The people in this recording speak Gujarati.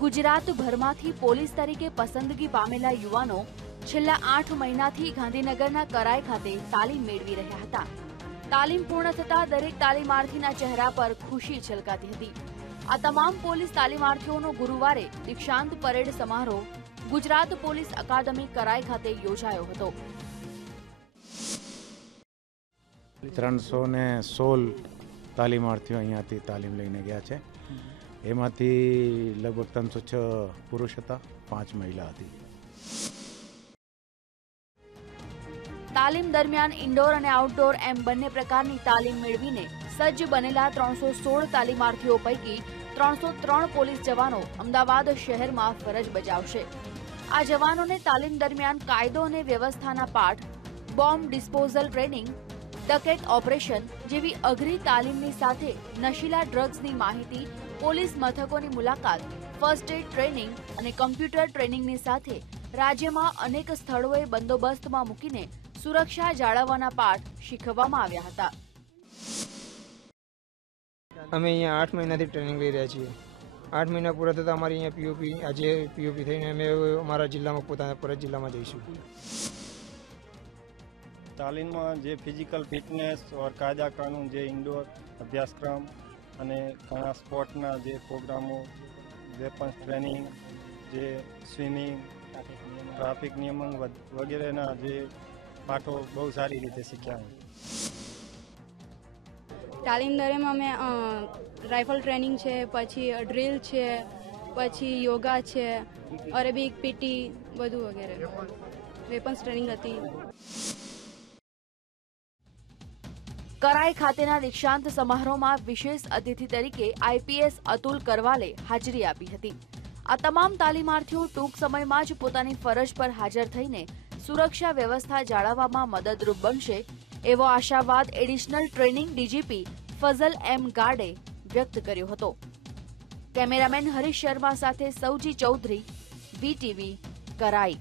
ગુજરાતભરમાંથી પોલીસ તરીકે પસંદગી પામેલા યુવાનો છેલ્લા આઠ મહિનાથી ગાંધીનગરના કરાઈ ખાતે તાલીમ મેળવી રહ્યા હતા. તાલીમ પૂર્ણ થતા દરેક તાલીમાર્થીના ચહેરા પર ખુશી છલકાતી હતી. આ તમામ પોલીસ તાલીમાર્થીઓનો ગુરુવારે દીક્ષાંત પરેડ સમારોહ ગુજરાત પોલીસ અકાદમી કરાય ખાતે યોજાયો હતો. ત્રણસો ને સોળ તાલીમાર્થીઓ અહીંયાથી તાલીમ લઈને ગયા છે. એમાંથી લગભગ ત્રણસો છ પુરુષ હતા, પાંચ મહિલા હતી. તાલીમ દરમિયાન ઇન્ડોર અને આઉટડોર એમ બંને પ્રકારની તાલીમ મેળવીને સજ્જ બનેલા ત્રણસો સોળ તાલીમાર્થીઓ પૈકી ત્રણસો ત્રણ પોલીસ જવાનો અમદાવાદ શહેરમાં ફરજ બજાવશે. આ જવાનોને તાલીમ દરમિયાન કાયદો અને વ્યવસ્થાના પાઠ, bomb disposal training dacoit operation જેવી અઘરી તાલીમની સાથે નશીલા ડ્રગ્સની માહિતી, પોલીસ મથકોની મુલાકાત, ફર્સ્ટ એડ ટ્રેનિંગ અને કમ્પ્યુટર ટ્રેનિંગની સાથે રાજ્યમાં અનેક સ્થળોએ બંદોબસ્તમાં મૂકીને સુરક્ષા જાળવવાના પાઠ શીખવવામાં આવ્યા હતા. અમે અહીંયા આઠ મહિનાથી ટ્રેનિંગ લઈ રહ્યા છીએ. આઠ મહિના પૂરા થતાં અમારી અહીંયા પીઓપી આજે પીઓપી થઈને અમે અમારા જિલ્લામાં પોતાના, પરત જિલ્લામાં જઈશું. તાલીમમાં જે ફિઝિકલ ફિટનેસ ઓર કાયદા કાનૂન જે ઇન્ડોર અભ્યાસક્રમ અને ઘણા સ્પોર્ટના જે પ્રોગ્રામો વેપન્સ ટ્રેનિંગ જે સ્વિમિંગ ટ્રાફિક નિયમન વગ- વગેરેના જે પાઠો બહુ સારી રીતે શીખ્યા તાલીમ દરમિયાન અમે અ, રાઇફલ ટ્રેનિંગ છે પછી ડ્રિલ છે પછી યોગા છે અરેબિક પીટી બધું વગેરે. વેપન્સ ટ્રેનિંગ હતી. કરાઈ ખાતેના દીક્ષાંત સમારોહમાં વિશેષ અતિથિ તરીકે આઈપીએસ અતુલ કરવાલે હાજરી આપી હતી. આ તમામ તાલીમાર્થીઓ ટૂંક સમયમાં જ પોતાની ફરજ પર હાજર થઈને સુરક્ષા વ્યવસ્થા જાળવવામાં મદદરૂપ બનશે એવો આશાવાદ additional training DGP Fazal M ગાર્ડે વ્યક્ત કર્યો હતો. કેમેરામેન હરીશ શર્મા સાથે સૌજી ચૌધરી, વીટીવી કરાઈ.